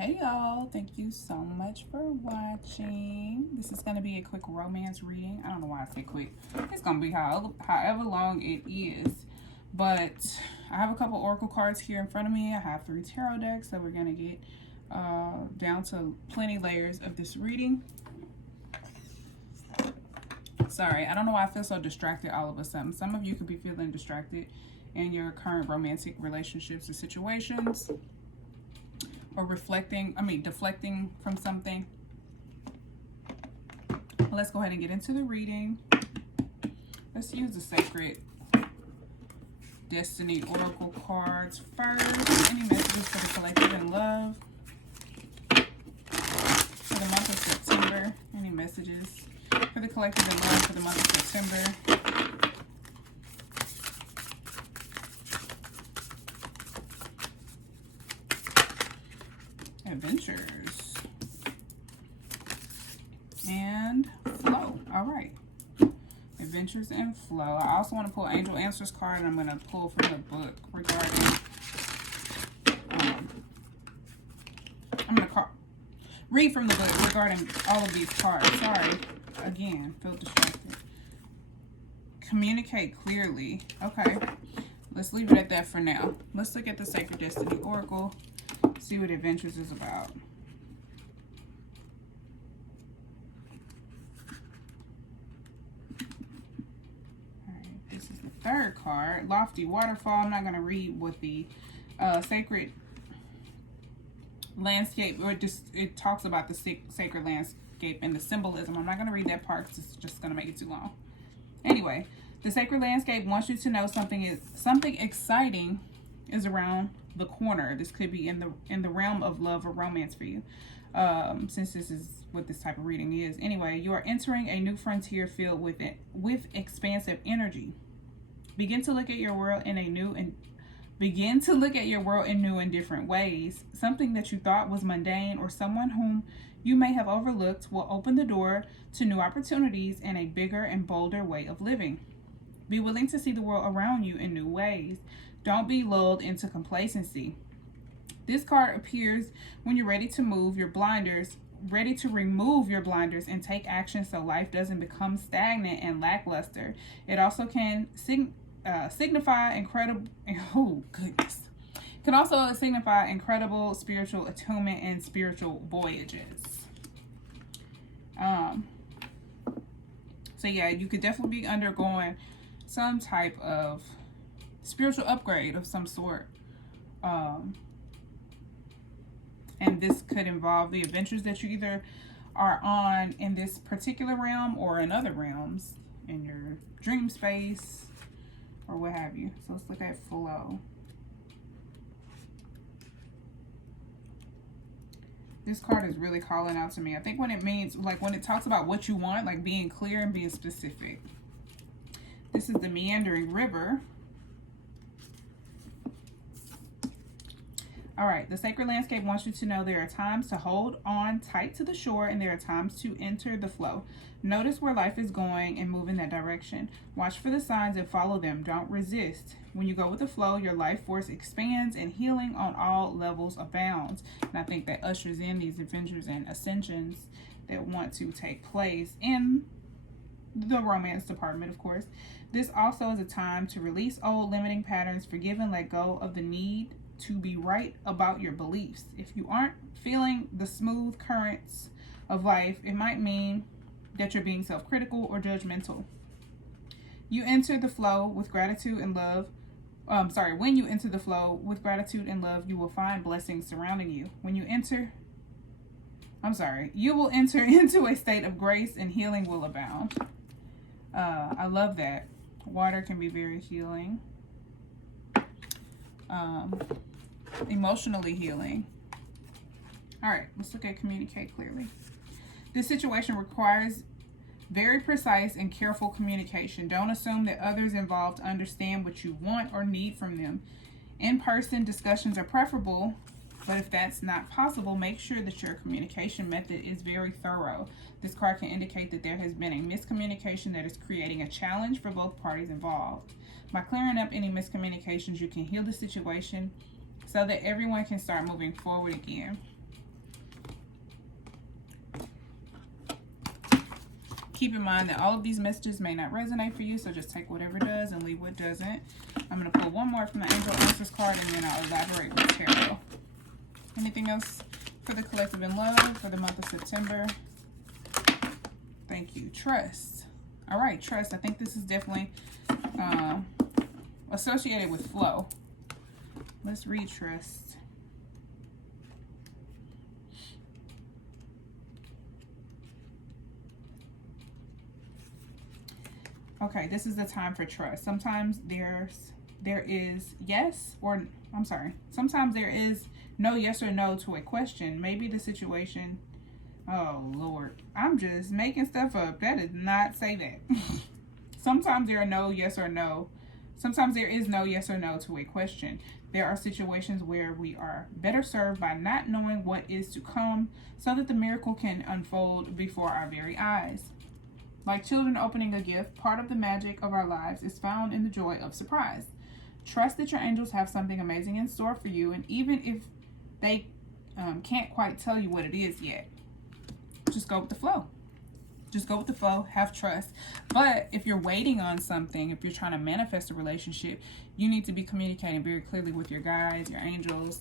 Hey y'all, thank you so much for watching. This is going to be a quick romance reading. I don't know why I say quick. It's going to be however long it is. But I have a couple oracle cards here in front of me. I have 3 tarot decks, so we're going to get down to plenty layers of this reading. Sorry, I don't know why I feel so distracted all of a sudden. Some of you could be feeling distracted in your current romantic relationships or situations, or deflecting from something. Let's go ahead and get into the reading. Let's use the Sacred Destiny Oracle cards first. Any messages for the collective in love for the month of September? Any messages for the collective in love for the month of September? Adventures and flow. All right, adventures and flow. I also want to pull Angel Answers card, and I'm going to pull from the book regarding I'm going to read from the book regarding all of these cards. Sorry, again, feel distracted. Communicate clearly. Okay, let's leave it at that for now. Let's look at the Sacred Destiny Oracle. See what Adventures is about. Alright, this is the 3rd card. Lofty Waterfall. I'm not going to read what the Sacred Landscape, or it talks about the Sacred Landscape and the symbolism. I'm not going to read that part because it's just going to make it too long. Anyway, the Sacred Landscape wants you to know something exciting is around the corner. This could be in the realm of love or romance for you, since this is what this type of reading is. Anyway, you are entering a new frontier filled with expansive energy. Begin to look at your world in new and different ways. Something that you thought was mundane or someone whom you may have overlooked will open the door to new opportunities and a bigger and bolder way of living. Be willing to see the world around you in new ways. Don't be lulled into complacency. This card appears when you're ready to remove your blinders and take action so life doesn't become stagnant and lackluster. It also can signify incredible spiritual attunement and spiritual voyages. So yeah, you could definitely be undergoing some type of spiritual upgrade of some sort, and this could involve the adventures that you either are on in this particular realm or in other realms, in your dream space or what have you. So let's look at flow. This card is really calling out to me. I think when it talks about what you want, like being clear and being specific. This is the meandering river. All right, the Sacred Landscape wants you to know there are times to hold on tight to the shore and there are times to enter the flow. Notice where life is going and move in that direction. Watch for the signs and follow them. Don't resist. When you go with the flow, your life force expands and healing on all levels abounds. And I think that ushers in these adventures and ascensions that want to take place in the romance department, of course. This also is a time to release old limiting patterns, forgive and let go of the need to be right about your beliefs. If you aren't feeling the smooth currents of life, it might mean that you're being self-critical or judgmental. You enter the flow with gratitude and love. When you enter the flow with gratitude and love, you will find blessings surrounding you. You will enter into a state of grace and healing will abound. I love that. Water can be very healing. Emotionally healing. All right, let's look at communicate clearly. This situation requires very precise and careful communication. Don't assume that others involved understand what you want or need from them. In-person discussions are preferable, but if that's not possible, make sure that your communication method is very thorough. This card can indicate that there has been a miscommunication that is creating a challenge for both parties involved. By clearing up any miscommunications, you can heal the situation so that everyone can start moving forward again. Keep in mind that all of these messages may not resonate for you, so just take whatever does and leave what doesn't. I'm going to pull one more from the Angel Answers card, and then I'll elaborate with tarot. Anything else for the collective in love for the month of September? Thank you. Trust. All right, trust. I think this is definitely associated with flow. Let's read trust. Okay, this is the time for trust. Sometimes there is yes or, I'm sorry. Sometimes there is no yes or no to a question. Maybe the situation, oh Lord, I'm just making stuff up. That did not say that. Sometimes there are no yes or no. Sometimes there is no yes or no to a question. There are situations where we are better served by not knowing what is to come so that the miracle can unfold before our very eyes. Like children opening a gift, part of the magic of our lives is found in the joy of surprise. Trust that your angels have something amazing in store for you, and even if they can't quite tell you what it is yet, just go with the flow. Just go with the flow, have trust. But if you're waiting on something, if you're trying to manifest a relationship, you need to be communicating very clearly with your guides, your angels,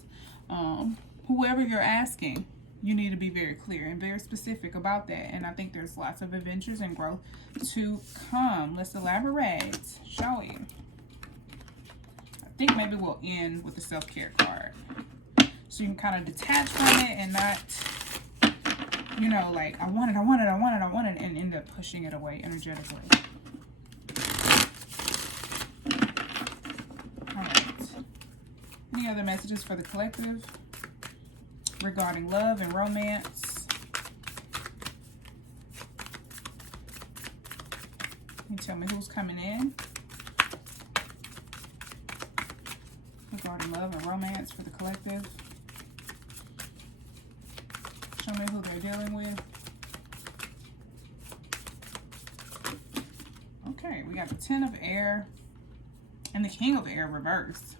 whoever you're asking. You need to be very clear and very specific about that. And I think there's lots of adventures and growth to come. Let's elaborate, shall we? I think maybe we'll end with the self-care card. So you can kind of detach from it and not, you know, like, I want it, and end up pushing it away energetically. All right. Any other messages for the collective regarding love and romance? Can you tell me who's coming in regarding love and romance for the collective? Show me who they're dealing with. Okay, we got the 10 of Air and the King of Air reversed.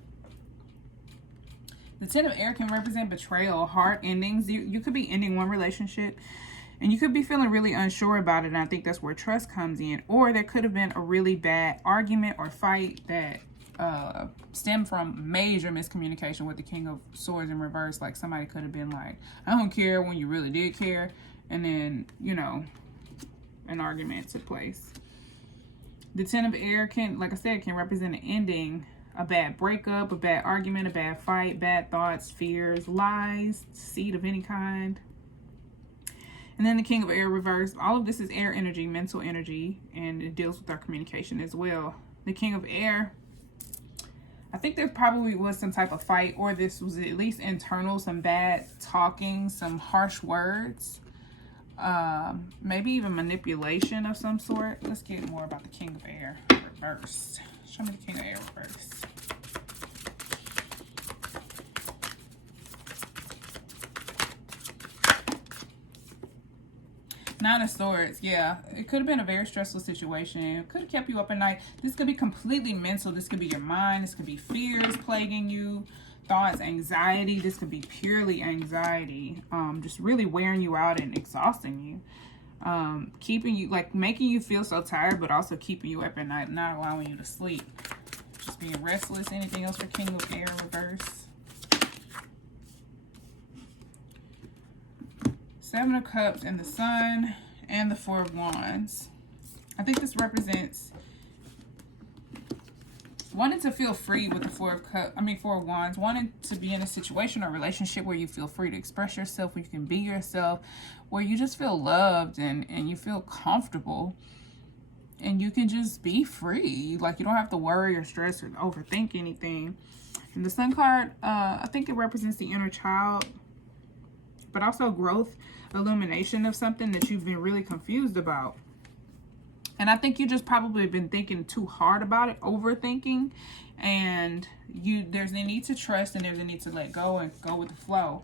The 10 of Air can represent betrayal, hard endings. You could be ending one relationship and you could be feeling really unsure about it. And I think that's where trust comes in. Or there could have been a really bad argument or fight that stemmed from major miscommunication with the King of Swords in reverse. Like somebody could have been like, I don't care, when you really did care. And then, you know, an argument took place. The 10 of Air can, like I said, can represent an ending. A bad breakup, a bad argument, a bad fight, bad thoughts, fears, lies, deceit of any kind. And then the King of Air reversed. All of this is air energy, mental energy, and it deals with our communication as well. The King of Air, I think there probably was some type of fight, or this was at least internal, some bad talking, some harsh words, maybe even manipulation of some sort. Let's get more about the King of Air reversed. Show me the King of Air reversed. Nine of Swords, yeah. It could have been a very stressful situation. It could have kept you up at night. This could be completely mental. This could be your mind. This could be fears plaguing you, thoughts, anxiety. This could be purely anxiety. Just really wearing you out and exhausting you. Keeping you, like, making you feel so tired, but also keeping you up at night, not allowing you to sleep. Just being restless. Anything else for King of Air reverse? Seven of Cups and the Sun and the Four of Wands. I think this represents wanting to feel free with the Four of Wands, wanting to be in a situation or relationship where you feel free to express yourself, where you can be yourself, where you just feel loved and you feel comfortable and you can just be free. Like, you don't have to worry or stress or overthink anything. And the Sun card, I think it represents the inner child, but also growth, illumination of something that you've been really confused about. And I think you just probably been thinking too hard about it, overthinking, and there's a need to trust and there's a need to let go and go with the flow.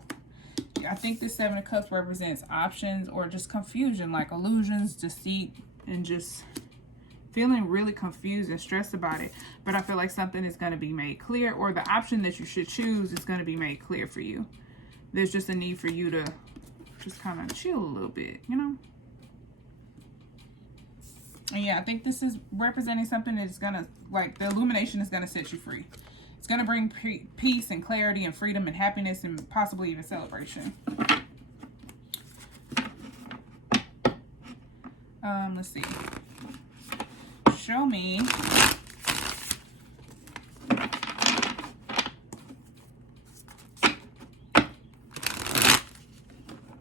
I think this Seven of Cups represents options or just confusion, like illusions, deceit, and just feeling really confused and stressed about it. But I feel like something is going to be made clear, or the option that you should choose is going to be made clear for you. There's just a need for you to just kind of chill a little bit, you know? And yeah, I think this is representing something that's gonna, like, the illumination is gonna set you free. It's gonna bring peace and clarity and freedom and happiness and possibly even celebration. Let's see. Show me.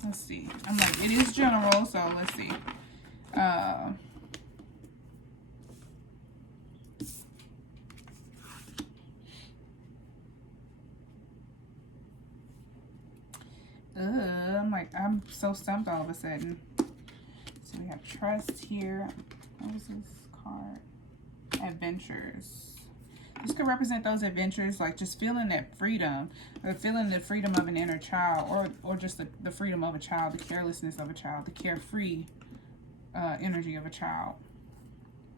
Let's see. I'm like, it is general, so let's see. I'm like, I'm so stumped all of a sudden. So we have trust here. What was this card? Adventures. This could represent those adventures, like just feeling that freedom, or feeling the freedom of an inner child, or just the freedom of a child, the carelessness of a child, the carefree energy of a child.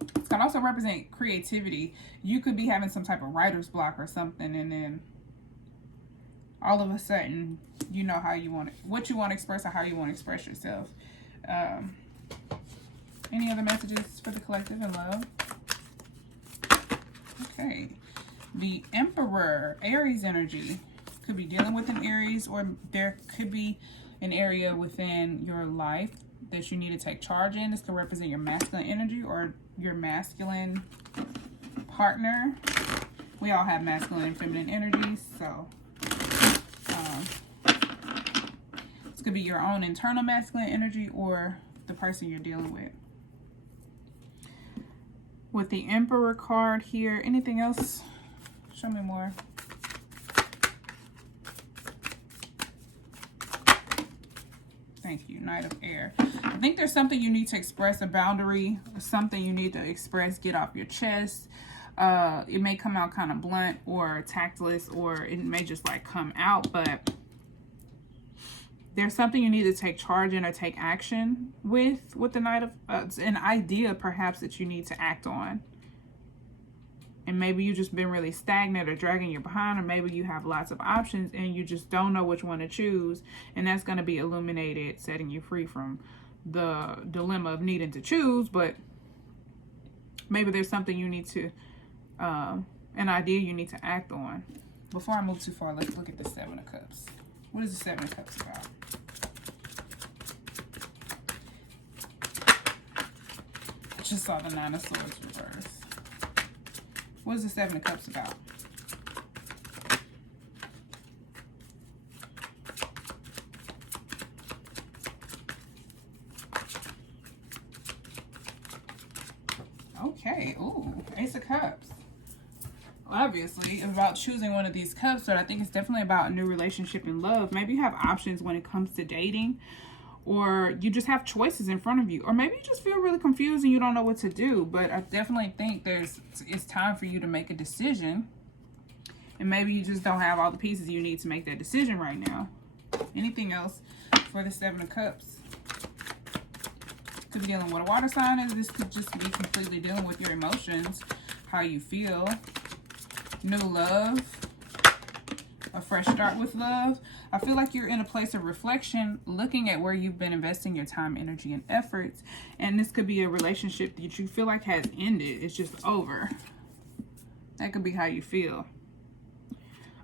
It can also represent creativity. You could be having some type of writer's block or something, and then all of a sudden, you know how you want it, what you want to express, or how you want to express yourself. Any other messages for the collective and love? Okay. The Emperor, Aries energy. Could be dealing with an Aries, or there could be an area within your life that you need to take charge in. This could represent your masculine energy or your masculine partner. We all have masculine and feminine energies, so this could be your own internal masculine energy or the person you're dealing with. With the Emperor card here, anything else? Show me more. Thank you, Knight of Air. I think there's something you need to express, a boundary, something you need to express, get off your chest. It may come out kind of blunt or tactless, or it may just like come out, but there's something you need to take charge in or take action with the Knight of, an idea perhaps that you need to act on. And maybe you've just been really stagnant or dragging your behind, or maybe you have lots of options and you just don't know which one to choose. And that's going to be illuminated, setting you free from the dilemma of needing to choose. But maybe there's something you need to, an idea you need to act on. Before I move too far, let's look at the Seven of Cups. What is the Seven of Cups about? I just saw the Nine of Swords reverse. What is the Seven of Cups about? Okay, ooh, Ace of Cups. Obviously, about choosing one of these cups, but I think it's definitely about a new relationship and love. Maybe you have options when it comes to dating, or you just have choices in front of you, or maybe you just feel really confused and you don't know what to do. But I definitely think it's time for you to make a decision, and maybe you just don't have all the pieces you need to make that decision right now. Anything else for the Seven of Cups? Could be dealing with a water sign, and this could just be completely dealing with your emotions, how you feel. New love, a fresh start with love. I feel like you're in a place of reflection, looking at where you've been investing your time, energy, and efforts. And this could be a relationship that you feel like has ended. It's just over. That could be how you feel.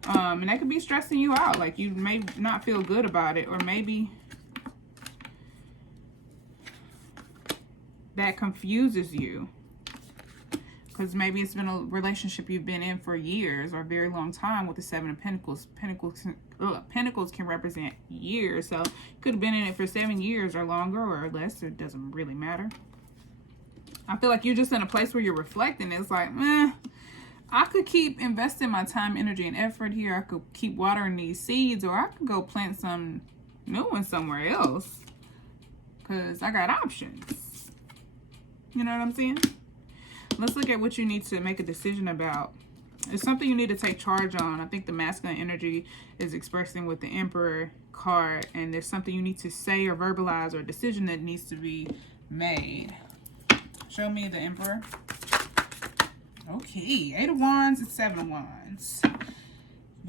And that could be stressing you out. Like you may not feel good about it, or maybe that confuses you. Because maybe it's been a relationship you've been in for years or a very long time with the Seven of Pentacles. Pentacles can represent years. So you could have been in it for 7 years or longer or less. It doesn't really matter. I feel like you're just in a place where you're reflecting. It's like, I could keep investing my time, energy, and effort here. I could keep watering these seeds, or I could go plant some new ones somewhere else. Because I got options. You know what I'm saying? Let's look at what you need to make a decision about. It's something you need to take charge on. I think the masculine energy is expressing with the Emperor card, and there's something you need to say or verbalize, or a decision that needs to be made. Show me the Emperor. Okay, 8 of Wands and 7 of Wands.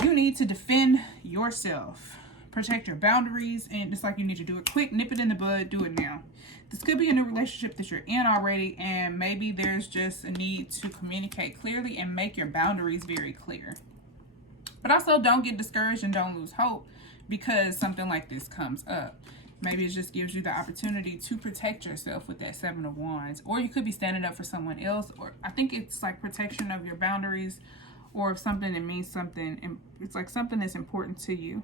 You need to defend yourself. protect your boundaries, and it's like you need to do it quick, nip it in the bud, do it now. This could be a new relationship that you're in already, and maybe there's just a need to communicate clearly and make your boundaries very clear. But also, don't get discouraged and don't lose hope because something like this comes up. Maybe it just gives you the opportunity to protect yourself with that Seven of Wands. Or you could be standing up for someone else. Or I think it's like protection of your boundaries, or if something that means something, and it's like something that's important to you.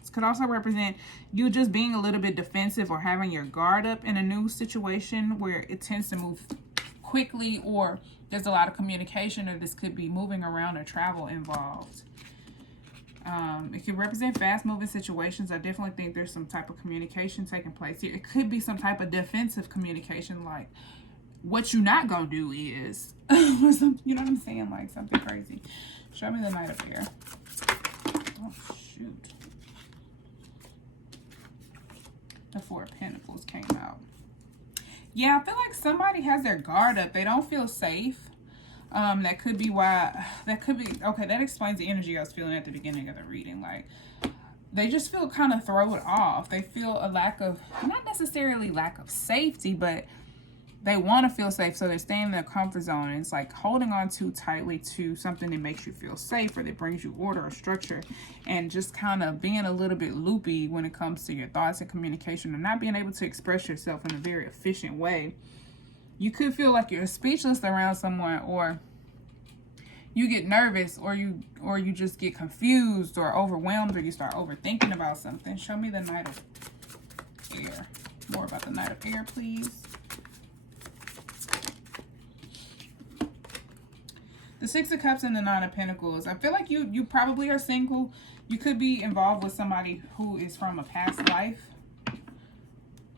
This could also represent you just being a little bit defensive or having your guard up in a new situation where it tends to move quickly, or there's a lot of communication, or this could be moving around or travel involved. It could represent fast-moving situations. I definitely think there's some type of communication taking place here. It could be some type of defensive communication, like what you're not gonna do is, or something. You know what I'm saying? Like something crazy. Show me the Knight of Air. Oh shoot! The Four of Pentacles came out. Yeah, I feel like somebody has their guard up. They don't feel safe. That could be why, okay, that explains the energy I was feeling at the beginning of the reading. Like, they just feel kind of thrown off. They feel a lack of, not necessarily lack of safety, but they want to feel safe, so they're staying in their comfort zone. And it's like holding on too tightly to something that makes you feel safe, or that brings you order or structure, and just kind of being a little bit loopy when it comes to your thoughts and communication, and not being able to express yourself in a very efficient way. You could feel like you're speechless around someone, or you get nervous, or you just get confused or overwhelmed, or you start overthinking about something. Show me the Knight of Air. More about the Knight of Air, please. The Six of Cups and the Nine of Pentacles. I feel like you probably are single. You could be involved with somebody who is from a past life,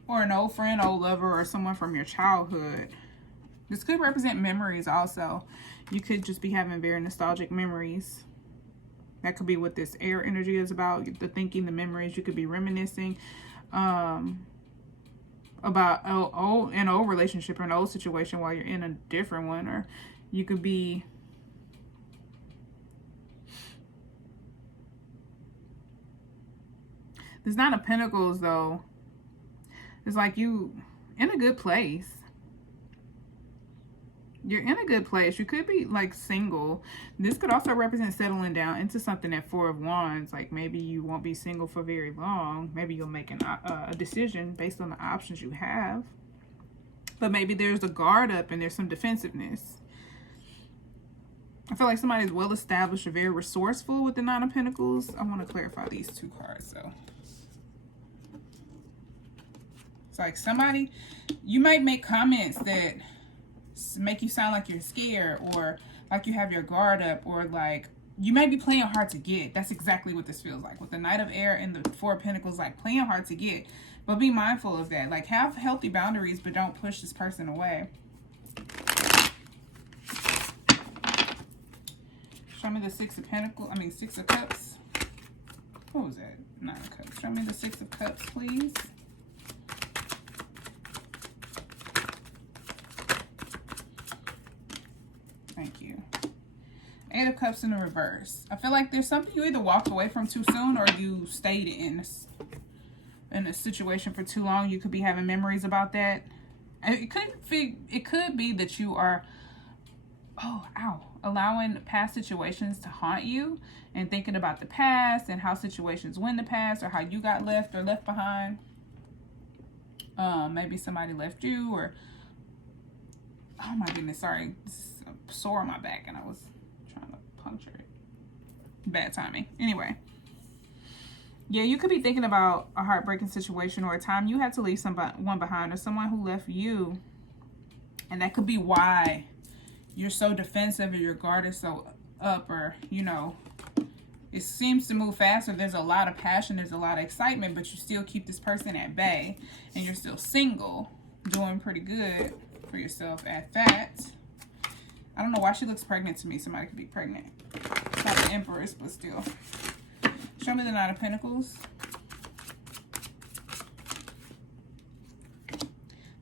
or an old friend, old lover, or someone from your childhood. This could represent memories also. You could just be having very nostalgic memories. That could be what this air energy is about. The thinking, the memories. You could be reminiscing about an old relationship or an old situation while you're in a different one. Or you could be... There's Nine of Pentacles, though. It's like you in a good place. You're in a good place. You could be like single. This could also represent settling down into something at Four of Wands. Like maybe you won't be single for very long. Maybe you'll make a decision based on the options you have. But maybe there's a guard up and there's some defensiveness. I feel like somebody's well established or very resourceful with the Nine of Pentacles. I want to clarify these two cards though. It's like somebody, you might make comments that make you sound like you're scared, or like you have your guard up, or like you may be playing hard to get. That's exactly what this feels like with the Knight of Air and the Four of Pentacles, like playing hard to get. But be mindful of that. Like have healthy boundaries, but don't push this person away. Show me the Six of Pentacles. Six of Cups. What was that? Nine of Cups. Show me the Six of Cups, please. Thank you. Eight of Cups in the reverse. I feel like there's something you either walked away from too soon, or you stayed in a situation for too long. You could be having memories about that. It could be that you are allowing past situations to haunt you, and thinking about the past and how situations went in the past, or how you got left or left behind. Maybe somebody left you, or oh my goodness, sorry, sore on my back and I was trying to puncture it. Bad timing. Anyway, yeah, you could be thinking about a heartbreaking situation, or a time you had to leave someone behind, or someone who left you, and that could be why you're so defensive, or your guard is so up, or you know, it seems to move faster. There's a lot of passion, there's a lot of excitement, but you still keep this person at bay, and you're still single, doing pretty good for yourself at that. I don't know why she looks pregnant to me. Somebody could be pregnant. It's not the Empress, but still. Show me the Nine of Pentacles.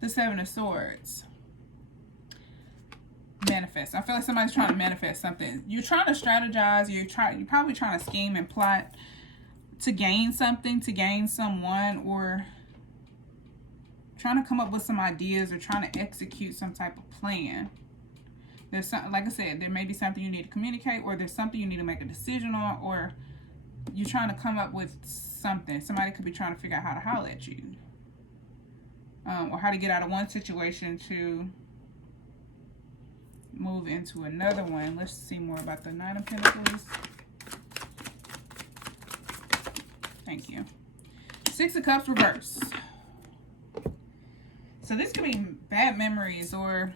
The Seven of Swords. Manifest. I feel like somebody's trying to manifest something. You're trying to strategize. You're probably trying to scheme and plot to gain something, to gain someone, or trying to come up with some ideas or trying to execute some type of plan. There's something, like I said, there may be something you need to communicate, or there's something you need to make a decision on, or you're trying to come up with something. Somebody could be trying to figure out how to holler at you, or how to get out of one situation to move into another one. Let's see more about the Nine of Pentacles. Thank you. Six of Cups reverse. So this could be bad memories or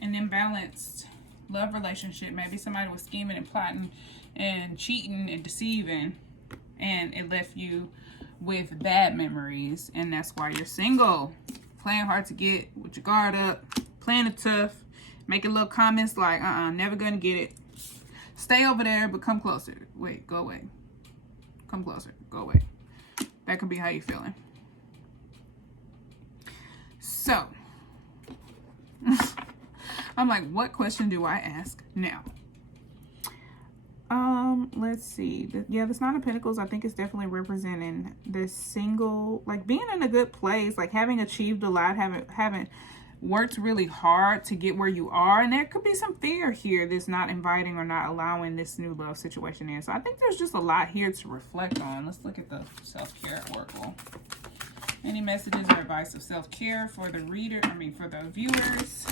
an imbalanced love relationship. Maybe somebody was scheming and plotting and cheating and deceiving, and it left you with bad memories, and that's why you're single. Playing hard to get, with your guard up, playing it tough, making little comments like, never gonna get it. Stay over there, but come closer. Wait, go away. Come closer, go away. That could be how you're feeling. So, I'm like, what question do I ask now? Let's see. This Nine of Pentacles, I think it's definitely representing this single, like being in a good place, like having achieved a lot, having worked really hard to get where you are. And there could be some fear here that's not inviting or not allowing this new love situation in. So I think there's just a lot here to reflect on. Let's look at the self-care oracle. Any messages or advice of self-care for the reader, for the viewers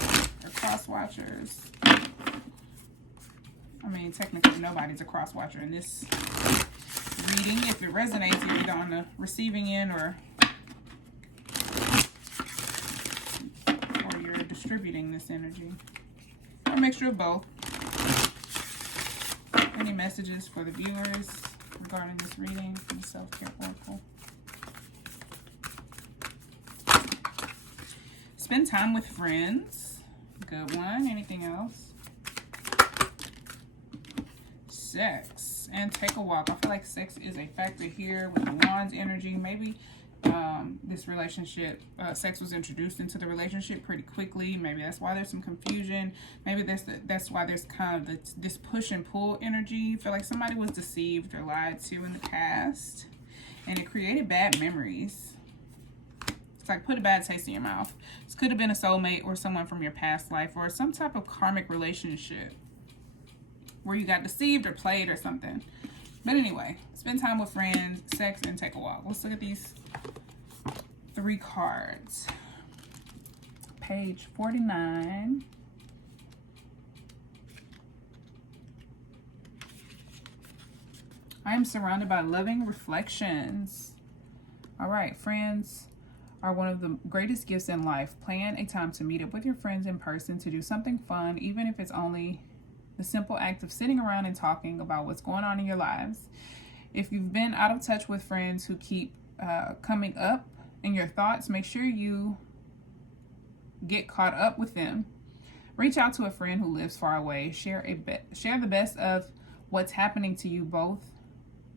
or cross-watchers? Technically nobody's a cross-watcher in this reading. If it resonates, you're either on the receiving end or you're distributing this energy. Or a mixture of both. Any messages for the viewers regarding this reading from the self-care oracle? Spend time with friends. Good one. Anything else? Sex. And take a walk. I feel like sex is a factor here with the Wands energy. Maybe this relationship, sex was introduced into the relationship pretty quickly. Maybe that's why there's some confusion. Maybe that's why there's kind of this push and pull energy. I feel like somebody was deceived or lied to in the past, and it created bad memories. It's like put a bad taste in your mouth. This could have been a soulmate or someone from your past life, or some type of karmic relationship where you got deceived or played or something. But anyway, spend time with friends, sex, and take a walk. Let's look at these 3 cards. Page 49. I am surrounded by loving reflections. All right, friends are one of the greatest gifts in life. Plan a time to meet up with your friends in person to do something fun, even if it's only the simple act of sitting around and talking about what's going on in your lives. If you've been out of touch with friends who keep coming up in your thoughts, make sure you get caught up with them. Reach out to a friend who lives far away. Share the best of what's happening to you both,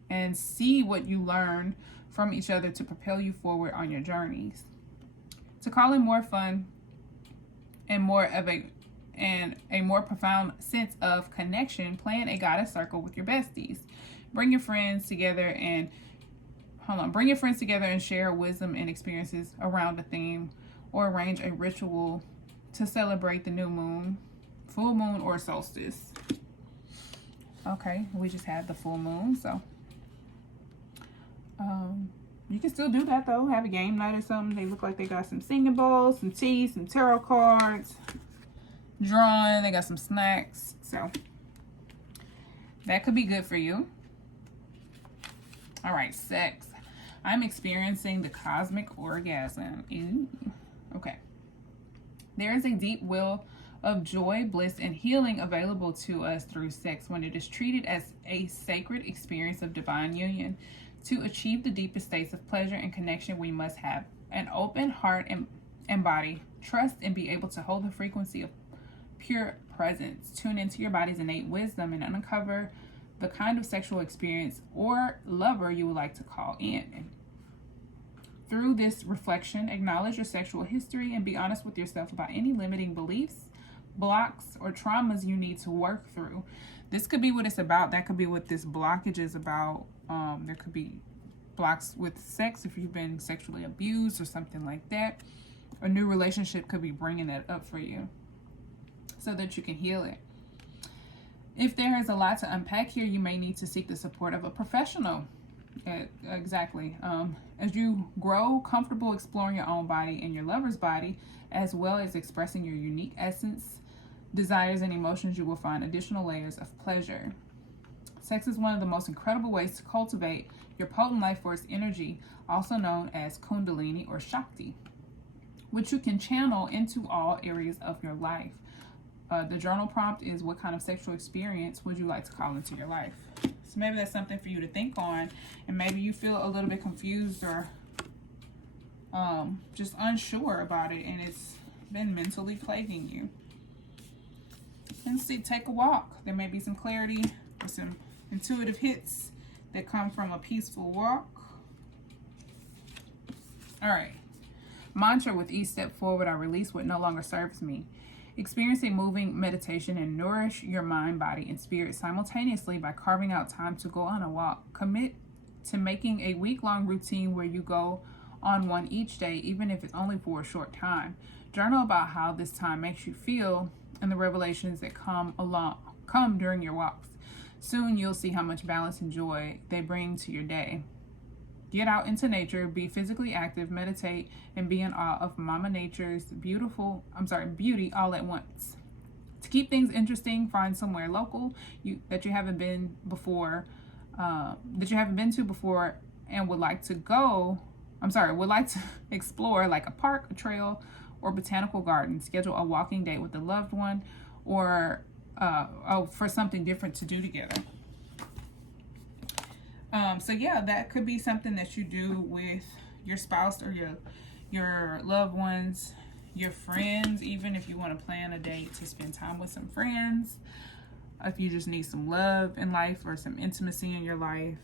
and see what you learn from each other to propel you forward on your journeys. To call in more fun and a more profound sense of connection, plan a goddess circle with your besties. Bring your friends together and share wisdom and experiences around a theme, or arrange a ritual to celebrate the new moon, full moon, or solstice. Okay, we just had the full moon, so you can still do that though. Have a game night or something. They look like they got some singing bowls, some tea, some tarot cards, drawing. They got some snacks, so that could be good for you. All right, sex. I'm experiencing the cosmic orgasm. Ooh. Okay. There is a deep well of joy, bliss, and healing available to us through sex when it is treated as a sacred experience of divine union. To achieve the deepest states of pleasure and connection, we must have an open heart and body, trust, and be able to hold the frequency of pure presence. Tune into your body's innate wisdom and uncover the kind of sexual experience or lover you would like to call in. Through this reflection, acknowledge your sexual history and be honest with yourself about any limiting beliefs, blocks or traumas you need to work through. This could be what it's about. That could be what this blockage is about. There could be blocks with sex if you've been sexually abused or something like that. A new relationship could be bringing that up for you so that you can heal it. If there is a lot to unpack here, you may need to seek the support of a professional. Exactly. As you grow comfortable exploring your own body and your lover's body, as well as expressing your unique essence, desires, and emotions, you will find additional layers of pleasure. Sex is one of the most incredible ways to cultivate your potent life force energy, also known as Kundalini or Shakti, which you can channel into all areas of your life. The journal prompt is, what kind of sexual experience would you like to call into your life? So maybe that's something for you to think on, and maybe you feel a little bit confused or just unsure about it, and it's been mentally plaguing you. And see, take a walk. There may be some clarity or some intuitive hits that come from a peaceful walk. All right. Mantra: with each step forward, I release what no longer serves me. Experience a moving meditation and nourish your mind, body, and spirit simultaneously by carving out time to go on a walk. Commit to making a week-long routine where you go on one each day, even if it's only for a short time. Journal about how this time makes you feel and the revelations that come during your walks. Soon you'll see how much balance and joy they bring to your day. Get out into nature, be physically active, meditate, and be in awe of Mama Nature's beauty all at once. To keep things interesting, find somewhere local that you haven't been to before, and would like to explore, like a park, a trail, or botanical garden. Schedule a walking date with a loved one, or for something different to do together. So yeah, that could be something that you do with your spouse or your loved ones, your friends, even if you want to plan a date to spend time with some friends, if you just need some love in life or some intimacy in your life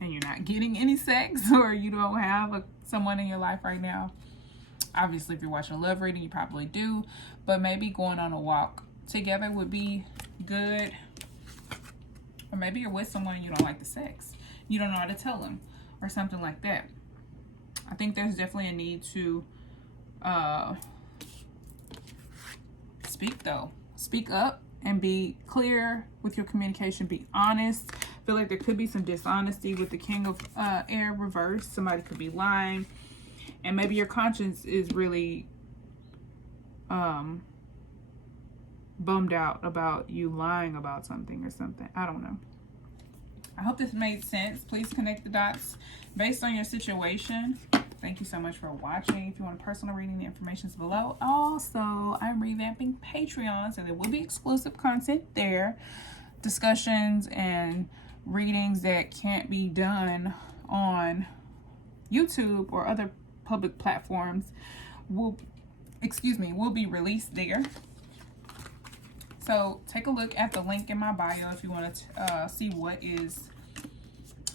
and you're not getting any sex, or you don't have someone in your life right now. Obviously, if you're watching a love reading, you probably do, but maybe going on a walk together would be good. Or maybe you're with someone and you don't like the sex. You don't know how to tell them or something like that. I think there's definitely a need to speak up and be clear with your communication. Be honest. I feel like there could be some dishonesty with the King of Air reverse. Somebody could be lying, and maybe your conscience is really bummed out about you lying about something or something. I don't know. I hope this made sense. Please connect the dots based on your situation. Thank you so much for watching. If you want a personal reading, the information is below. Also, I'm revamping Patreon, so there will be exclusive content there. Discussions and readings that can't be done on YouTube or other public platforms will be released there. So take a look at the link in my bio if you want to see what is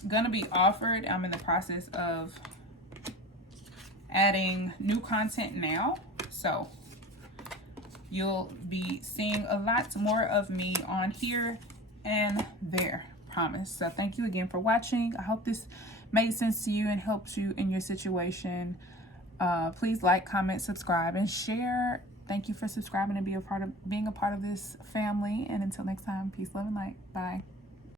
going to be offered. I'm in the process of adding new content now, so you'll be seeing a lot more of me on here and there, promise. So thank you again for watching. I hope this made sense to you and helped you in your situation. Please like, comment, subscribe, and share. Thank you for subscribing and being a part of this family. And until next time, peace, love, and light. Bye.